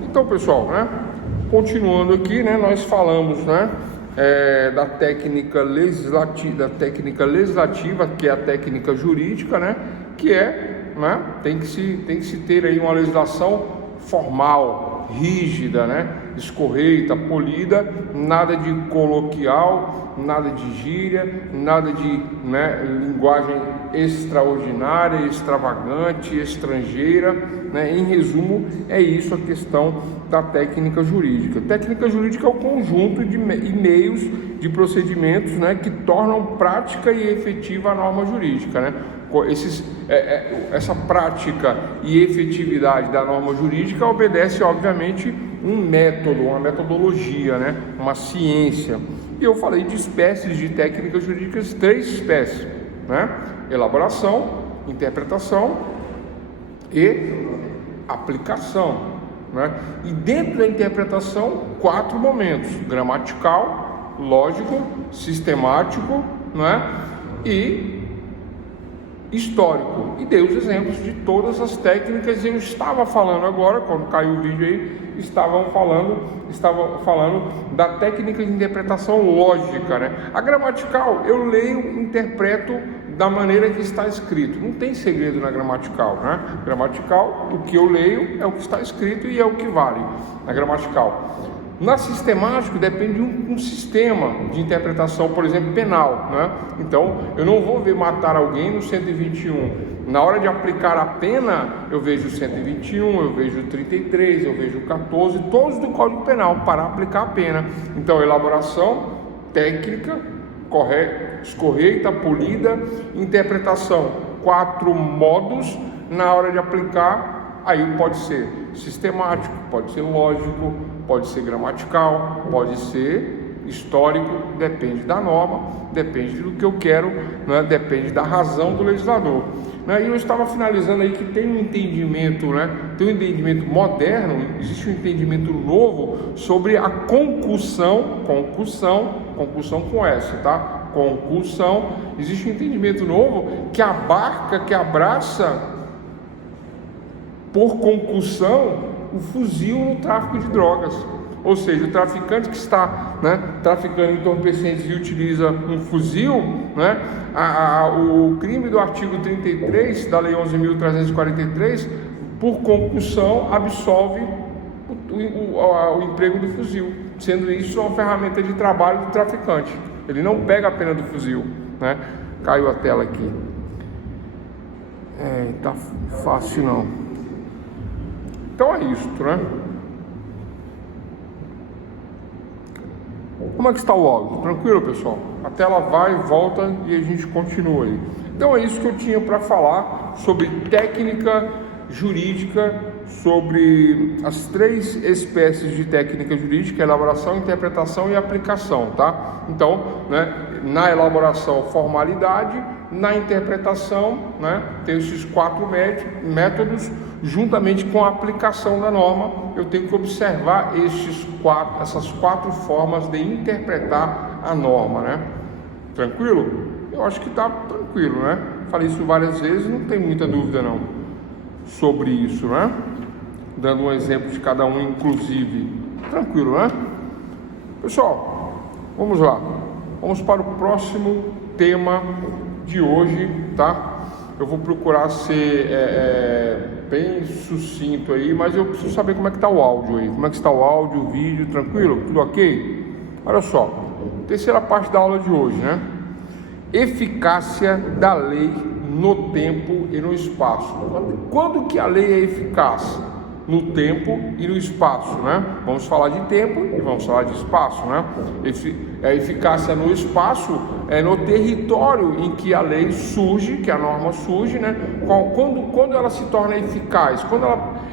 Então, pessoal, né, continuando aqui, né, nós falamos, né, da técnica legislativa, que é a técnica jurídica, né, que é, né, tem que se ter aí uma legislação formal, rígida, né, escorreita, polida, nada de coloquial, nada de gíria, nada de, né, linguagem extraordinária, extravagante, estrangeira, né? Em resumo, é isso a questão da técnica jurídica. Técnica jurídica é o conjunto de meios, de procedimentos, né, que tornam prática e efetiva a norma jurídica, né? Essa prática e efetividade da norma jurídica obedece, obviamente, um método, uma metodologia, né? Uma ciência. E eu falei de espécies de técnicas jurídicas, 3 espécies, né? Elaboração, interpretação e aplicação, né? E dentro da interpretação, 4 momentos: gramatical, lógico, sistemático, né? E histórico. E dei os exemplos de todas as técnicas. Eu estava falando agora, quando caiu o vídeo aí, estava falando da técnica de interpretação lógica, né? A gramatical, eu leio, interpreto da maneira que está escrito. Não tem segredo na gramatical, né? Gramatical, o que eu leio é o que está escrito e é o que vale na gramatical. Na sistemática depende de um sistema de interpretação, por exemplo, penal, né? Então, eu não vou ver matar alguém no 121. Na hora de aplicar a pena, eu vejo o 121, eu vejo o 33, eu vejo o 14, todos do Código Penal para aplicar a pena. Então, elaboração, técnica, escorreita, polida, interpretação, 4 modos. Na hora de aplicar, aí pode ser sistemático, pode ser lógico, pode ser gramatical, pode ser histórico, depende da norma, depende do que eu quero, né? Depende da razão do legislador, né? E eu estava finalizando aí que tem um entendimento, né? Tem um entendimento moderno, existe um entendimento novo sobre a concussão com S, tá? Concussão, existe um entendimento novo que abarca, que abraça por concussão o fuzil no tráfico de drogas. Ou seja, o traficante que está, né, traficando entorpecentes e utiliza um fuzil, né, o crime do artigo 33 da Lei 11.343, por concussão, absolve o emprego do fuzil, sendo isso uma ferramenta de trabalho do traficante. Ele não pega a pena do fuzil, né? Caiu a tela aqui. Tá fácil não. Então é isso, né? Como é que está o áudio? Tranquilo, pessoal? A tela vai e volta e a gente continua aí. Então é isso que eu tinha para falar sobre técnica jurídica, sobre as 3 espécies de técnica jurídica: elaboração, interpretação e aplicação, tá? Então, né, na elaboração, formalidade; na interpretação, né, tem esses 4 métodos. Juntamente com a aplicação da norma, eu tenho que observar essas 4 formas de interpretar a norma, né? Tranquilo? Eu acho que está tranquilo, né? Falei isso várias vezes, não tem muita dúvida não sobre isso, né? Dando um exemplo de cada um, inclusive. Tranquilo, né? Pessoal, vamos lá. Vamos para o próximo tema de hoje, tá? Eu vou procurar ser bem sucinto aí, mas eu preciso saber como é que está o áudio aí. Como é que está o áudio, o vídeo, tranquilo? Tudo ok? Olha só, terceira parte da aula de hoje, né? Eficácia da lei no tempo e no espaço. Quando que a lei é eficaz? No tempo e no espaço, né? Vamos falar de tempo e vamos falar de espaço, né? A eficácia no espaço é no território em que a lei surge, que a norma surge, né? Quando ela se torna eficaz, quando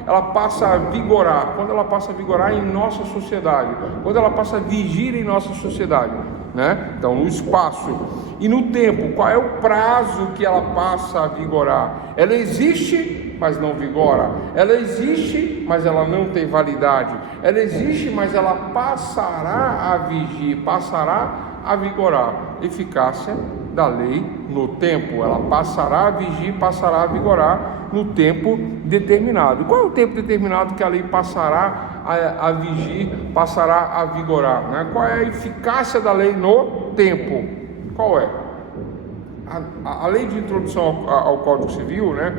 ela passa a vigorar em nossa sociedade, quando ela passa a vigir em nossa sociedade, né? Então, no espaço. E no tempo, qual é o prazo que ela passa a vigorar? Ela existe, mas não vigora. Ela existe, mas ela não tem validade. Ela existe, mas ela passará a vigir, passará a vigorar. Eficácia da lei no tempo. Ela passará a vigir, passará a vigorar no tempo determinado. Qual é o tempo determinado que a lei passará a vigir, passará a vigorar, né? Qual é a eficácia da lei no tempo? Qual é? A lei de introdução ao Código Civil, né,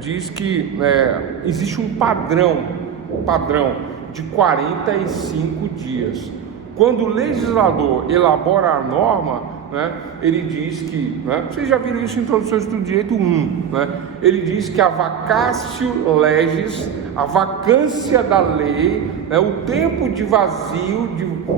diz que existe um padrão de 45 dias. Quando o legislador elabora a norma, né, ele diz que, né, vocês já viram isso em Introduções do Direito 1, né, ele diz que a vacatio legis, a vacância da lei, né, o tempo de vazio,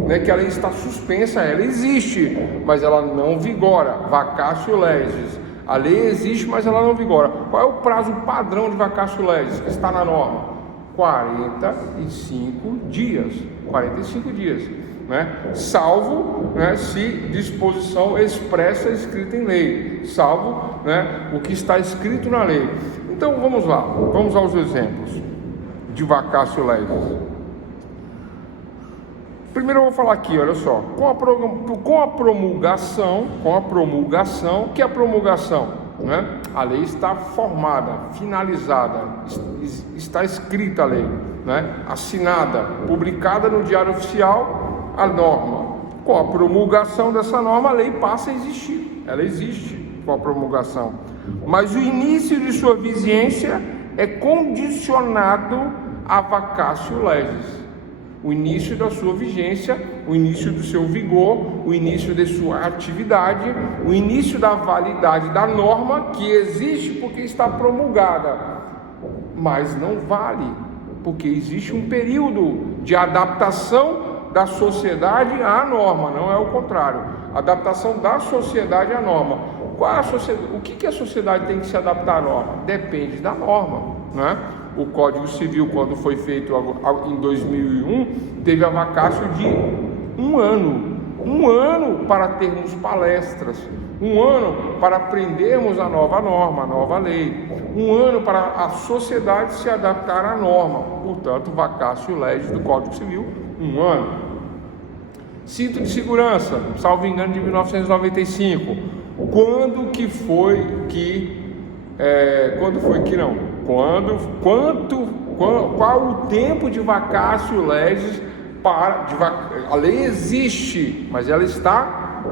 né, que a lei está suspensa, ela existe, mas ela não vigora. Vacatio legis, a lei existe, mas ela não vigora. Qual é o prazo padrão de vacatio legis que está na norma? 45 dias. 45 dias. Né? Salvo, né, se disposição expressa escrita em lei, salvo, né, o que está escrito na lei. Então vamos lá, vamos aos exemplos de vacatio legis. Primeiro eu vou falar aqui, olha só, com a promulgação, que é a promulgação, né? A lei está formada, finalizada, está escrita a lei, né? Assinada, publicada no Diário Oficial, a norma. Com a promulgação dessa norma, a lei passa a existir. Ela existe com a promulgação. Mas o início de sua vigência é condicionado a vacatio legis. O início da sua vigência, o início do seu vigor, o início de sua atividade, o início da validade da norma que existe porque está promulgada, mas não vale, porque existe um período de adaptação da sociedade à norma, não é o contrário. Adaptação da sociedade à norma. O que a sociedade tem que se adaptar à norma? Depende da norma, né? O Código Civil, quando foi feito em 2001, teve a vacatio de 1 ano. 1 ano para termos palestras, 1 ano para aprendermos a nova norma, a nova lei, 1 ano para a sociedade se adaptar à norma. Portanto, vacatio legis do Código Civil, 1 ano. Cinto de segurança, salvo engano, de 1995. Quando qual o tempo de vacatio legis a lei existe, mas ela está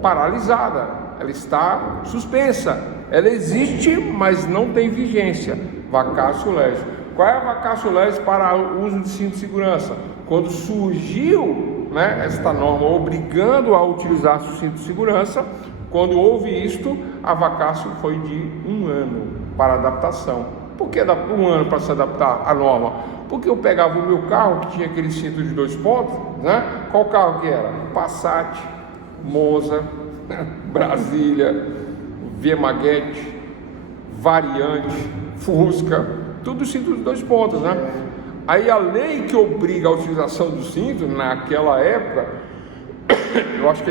paralisada, ela está suspensa. Ela existe, mas não tem vigência. Vacatio legis. Qual é a vacatio legis para o uso de cinto de segurança? Quando surgiu, né, esta norma obrigando a utilizar o cinto de segurança, quando houve isto, a vacatio foi de 1 ano para adaptação. Por que 1 ano para se adaptar à norma? Porque eu pegava o meu carro, que tinha aquele cinto de 2 pontos, né? Qual carro que era? Passat, Monza, Brasília, Maguete, Variante, Fusca, tudo cinto de 2 pontos, né? Aí a lei que obriga a utilização do cinto, naquela época, eu acho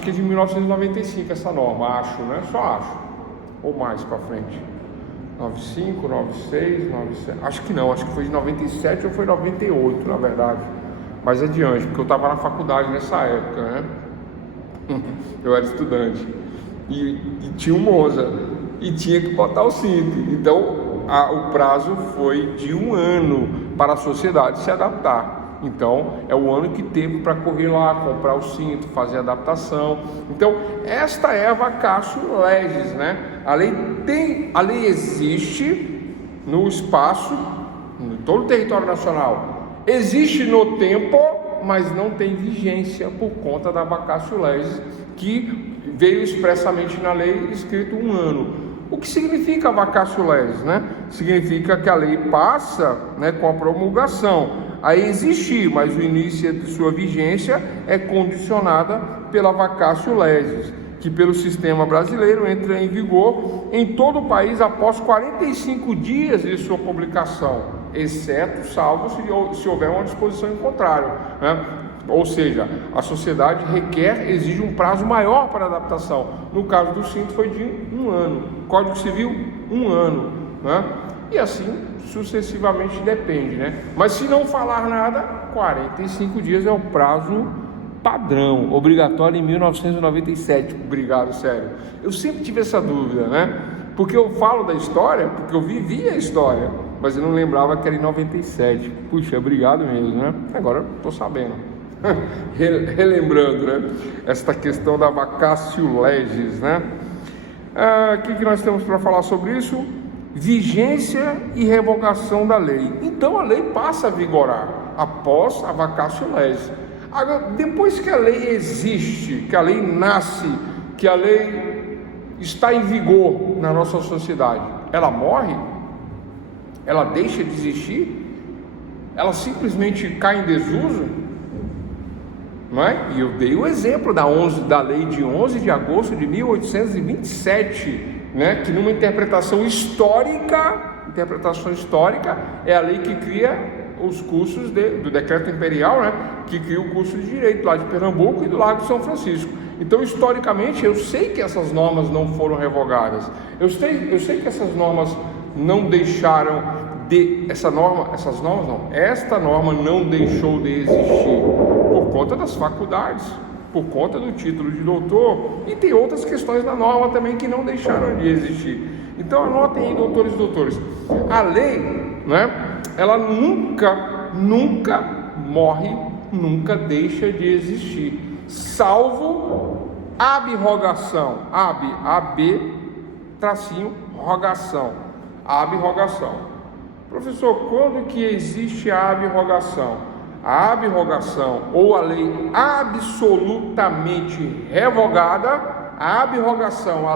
que é de 1995 essa norma, acho, né? Só acho, ou mais para frente. 95, 96, 97, acho que não, acho que foi de 97 ou foi 98, na verdade, mais adiante, porque eu estava na faculdade nessa época, né? Eu era estudante e tinha um Monza e tinha que botar o cinto, então o prazo foi de 1 ano para a sociedade se adaptar. Então é o ano que teve para correr lá, comprar o cinto, fazer a adaptação. Então esta é a vacatio legis, né? A lei existe no espaço, em todo o território nacional, existe no tempo, mas não tem vigência por conta da vacatio legis, que veio expressamente na lei escrito 1 ano. O que significa a vacatio legis, né? Significa que a lei passa, né, com a promulgação a existir, mas o início de sua vigência é condicionada pela vacatio legis, que pelo sistema brasileiro entra em vigor em todo o país após 45 dias de sua publicação, exceto, salvo se houver uma disposição em contrário, né? Ou seja, a sociedade exige um prazo maior para adaptação. No caso do cinto foi de 1 ano, Código Civil 1 ano, né? E assim sucessivamente depende, né? Mas se não falar nada, 45 dias é o prazo padrão, obrigatória em 1997. Obrigado, sério. Eu sempre tive essa dúvida, né? Porque eu falo da história, porque eu vivi a história, mas eu não lembrava que era em 97. Puxa, obrigado mesmo, né? Agora estou sabendo. Relembrando, né? Esta questão da vacatio legis, né? O que nós temos para falar sobre isso? Vigência e revogação da lei. Então a lei passa a vigorar após a vacatio legis. Agora, depois que a lei existe, que a lei nasce, que a lei está em vigor na nossa sociedade, ela morre? Ela deixa de existir? Ela simplesmente cai em desuso? Não é? E eu dei o exemplo da lei de 11 de agosto de 1827, né? Que numa interpretação histórica, é a lei que cria os cursos do decreto imperial, né? Que cria o curso de direito lá de Pernambuco e do Largo de São Francisco. Então, historicamente, eu sei que essas normas não foram revogadas. Eu sei que essas normas não deixaram esta norma não deixou de existir por conta das faculdades, por conta do título de doutor, e tem outras questões da norma também que não deixaram de existir. Então anotem aí, doutores e doutores, a lei, né, ela nunca morre, nunca deixa de existir, salvo abrogação, abrogação. Professor, quando que existe a abrogação? A abrogação ou a lei absolutamente revogada, a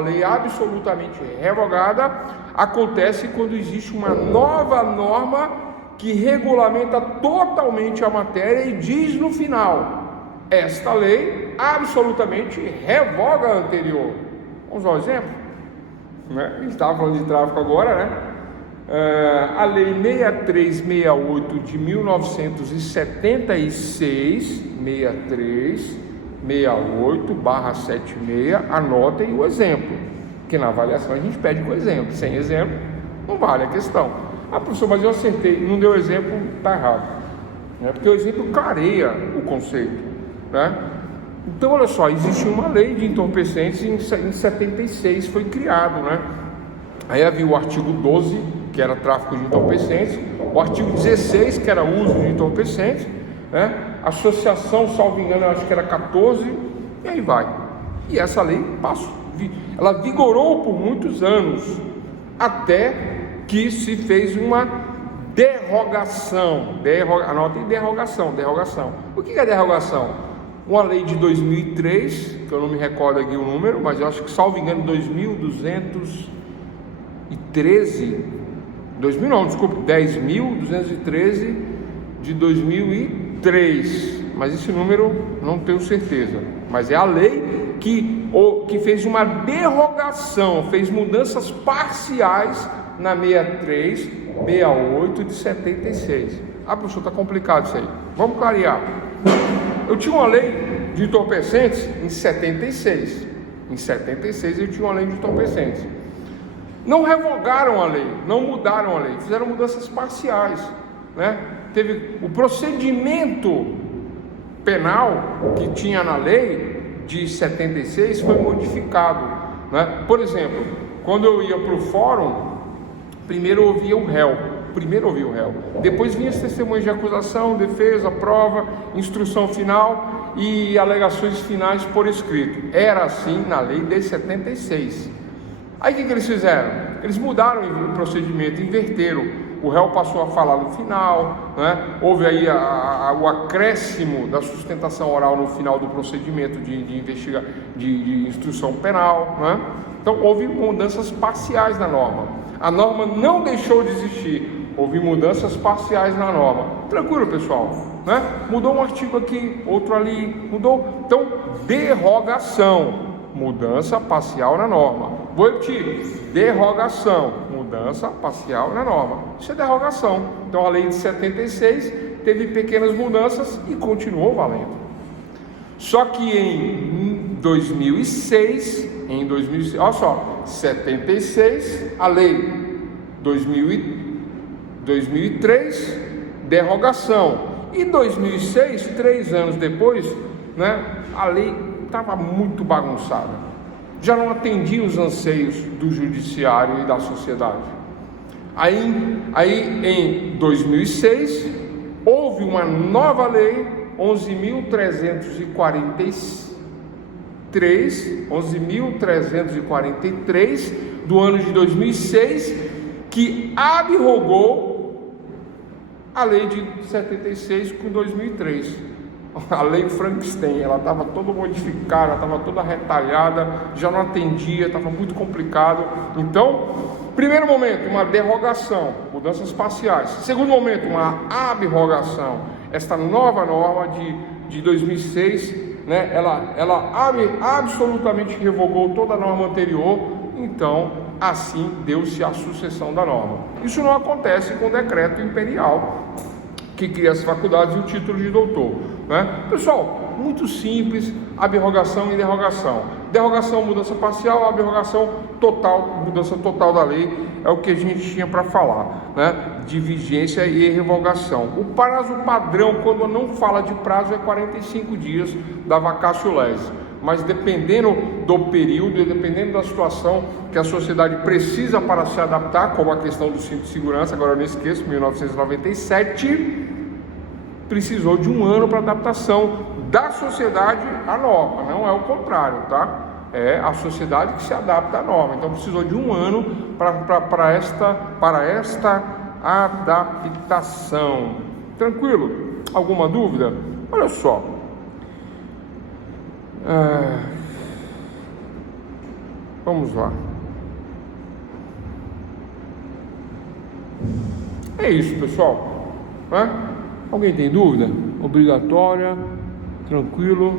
lei absolutamente revogada, acontece quando existe uma nova norma que regulamenta totalmente a matéria e diz no final: esta lei absolutamente revoga a anterior. Vamos dar um exemplo? A gente estava falando de tráfico agora, né? A lei 6368 de 1976, 6368/76, anotem o exemplo, que na avaliação a gente pede com exemplo, sem exemplo não vale a questão. Professor, mas eu acertei, não deu exemplo, está errado, né? Porque o exemplo clareia o conceito, né? Então olha só, existe uma lei de entorpecentes em 76, foi criado, né? Aí havia o artigo 12, que era tráfico de entorpecentes, o artigo 16, que era uso de entorpecentes, né? Associação, salvo engano, eu acho que era 14, e aí vai. E essa lei ela vigorou por muitos anos, até que se fez uma derrogação. Anotem derrogação. O que é derrogação? Uma lei de 2003, que eu não me recordo aqui o número, mas eu acho que, salvo engano, 10.213 de 2003, mas esse número não tenho certeza, mas é a lei que fez uma derrogação, fez mudanças parciais na 63, 68 de 76. Professor, está complicado isso aí, vamos clarear. Eu tinha uma lei de entorpecentes em 76, eu tinha uma lei de entorpecentes. Não revogaram a lei, não mudaram a lei, fizeram mudanças parciais, né? Teve o procedimento penal que tinha na lei de 76 foi modificado, né? Por exemplo, quando eu ia para o fórum, primeiro eu ouvia o réu, depois vinha as testemunhas de acusação, defesa, prova, instrução final e alegações finais por escrito. Era assim na lei de 76. Aí o que eles fizeram? Eles mudaram o procedimento, inverteram. O réu passou a falar no final, né? Houve aí o acréscimo da sustentação oral no final do procedimento de instrução penal, né? Então houve mudanças parciais na norma. A norma não deixou de existir, houve mudanças parciais na norma. Tranquilo, pessoal, né? Mudou um artigo aqui, outro ali, mudou. Então, derrogação, mudança parcial na norma. Vou repetir: derrogação, mudança parcial na norma. Isso é derrogação. Então a lei de 76 teve pequenas mudanças e continuou valendo. Só que em 2006, olha só, 76, a lei 2003, derrogação. E 2006, 3 anos depois, né, a lei estava muito bagunçada, já não atendia os anseios do judiciário e da sociedade. Aí em 2006 houve uma nova lei, 11.343 do ano de 2006, que abrogou a lei de 76 com 2003. A lei Frankenstein, ela estava toda modificada, estava toda retalhada, já não atendia, estava muito complicado. Então, primeiro momento, uma derrogação, mudanças parciais. Segundo momento, uma abrogação. Esta nova norma de 2006, né, ela absolutamente revogou toda a norma anterior. Então, assim deu-se a sucessão da norma. Isso não acontece com o decreto imperial que cria as faculdades e o título de doutor, né? Pessoal, muito simples, abrogação e derrogação. Derrogação, mudança parcial, abrogação total, mudança total da lei, é o que a gente tinha para falar, né? De vigência e revogação. O prazo padrão, quando não fala de prazo, é 45 dias da vacatio legis. Mas dependendo do período e dependendo da situação que a sociedade precisa para se adaptar, como a questão do cinto de segurança, agora eu não esqueço, 1997, precisou de um ano para adaptação da sociedade à norma, não é o contrário, tá? É a sociedade que se adapta à norma, então precisou de um ano para esta adaptação. Tranquilo? Alguma dúvida? Olha só. Vamos lá. É isso, pessoal, né? Alguém tem dúvida? Obrigatória, tranquilo.